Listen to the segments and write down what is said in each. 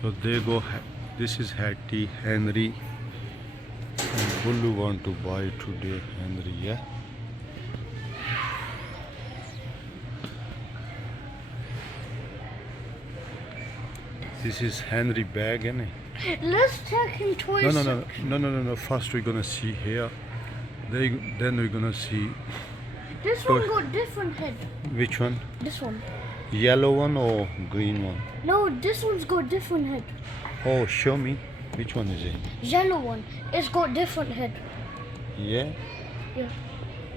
So they go. This is Hattie, Henry, and Bullu want to buy today. Henry, yeah. This is Henry bag, isn't it? Let's check in toy No. First we're gonna see here. Then we're gonna see This one got different head. which one. This one. Yellow one or green one? No, this one's got different head. Oh, show me. Which one is it? Yellow one. It's got different head. Yeah. Yeah.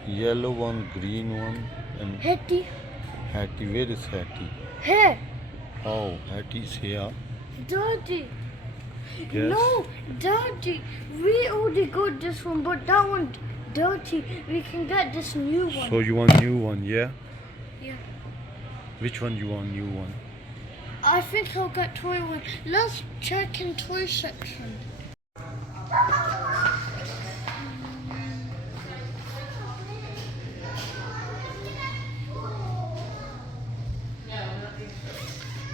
Yellow one, green one, and Hetty. Hattie. Where is Hattie? Here. Oh, Hattie's here. Daddy. Yes. No, Daddy. We already got this one, but that one dirty. We can get this new one. So you want new one, yeah? Yeah. Which one you want new one? I think I'll get toy one. Let's check in toy section.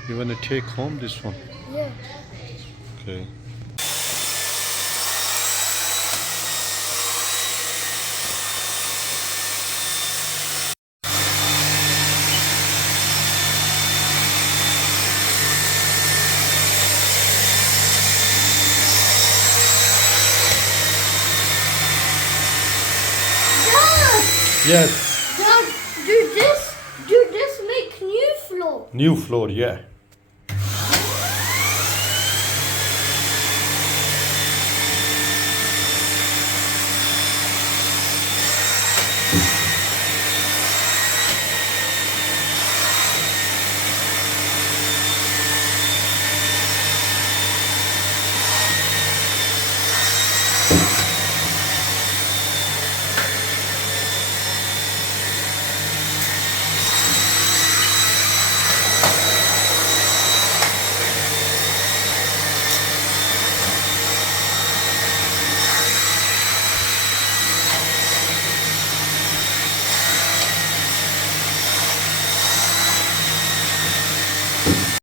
You want to take home this one? Yeah. Okay. Dad! Yes. Dad, do this make new floor. New floor, yeah.